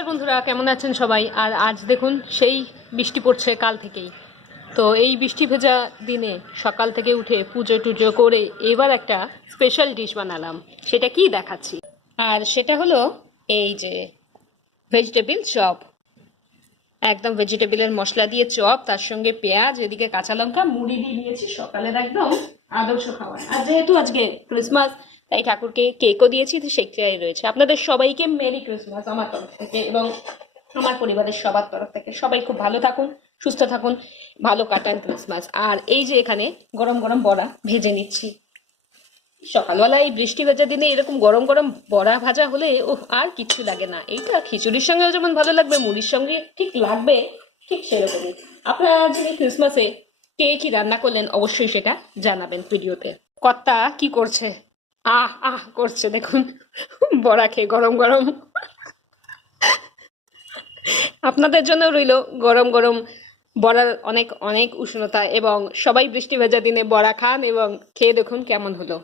নমস্কার বন্ধুরা, কেমন আছেন সবাই? আর আজ দেখুন, সেই বৃষ্টি পড়ছে কাল থেকেই। তো এই বৃষ্টি ভেজা দিনে সকাল থেকে উঠে পুজো টুজো করে এবার একটা স্পেশাল ডিশ বানালাম। সেটা কি দেখাচ্ছি? আর সেটা হলো এই যে ভেজিটেবিল চপ একদম ভেজিটেবিলের মশলা দিয়ে চপ তার সঙ্গে পেঁয়াজ, এদিকে কাঁচা লঙ্কা, মুড়ি দিয়ে দিয়েছি সকালের একদম আদর্শ খাবার। আর যেহেতু আজকে ক্রিসমাস তাই ঠাকুরকে কেকও দিয়েছি, তো সেটাই রয়েছে। আপনাদের সবাইকে মেরি ক্রিসমাস আমার তরফ থেকে এবং আমার পরিবারের সবার তরফ থেকে। সবাই খুব ভালো থাকুন, সুস্থ থাকুন, ভালো কাটান ক্রিসমাস। আর এই যে এখানে গরম গরম বড়া ভেজে নিচ্ছি। সকালবেলা এই বৃষ্টি ভেজা দিনে এরকম গরম গরম বড়া ভাজা হলে ও আর কিচ্ছু লাগে না। এইটা খিচুড়ির সঙ্গেও যেমন ভালো লাগবে, মুড়ির সঙ্গে ঠিক লাগবে, ঠিক সেরকমই। আপনারা যিনি ক্রিসমাসে কে কি রান্না করলেন অবশ্যই সেটা জানাবেন ভিডিওতে। কর্তা কি করছে? আহ আহ, করছে দেখুন। বড়া খেয়ে গরম গরম। আপনাদের জন্য রইল গরম গরম বড়ার অনেক অনেক উষ্ণতা এবং সবাই বৃষ্টি ভেজা দিনে বড়া খান এবং খেয়ে দেখুন কেমন হলো।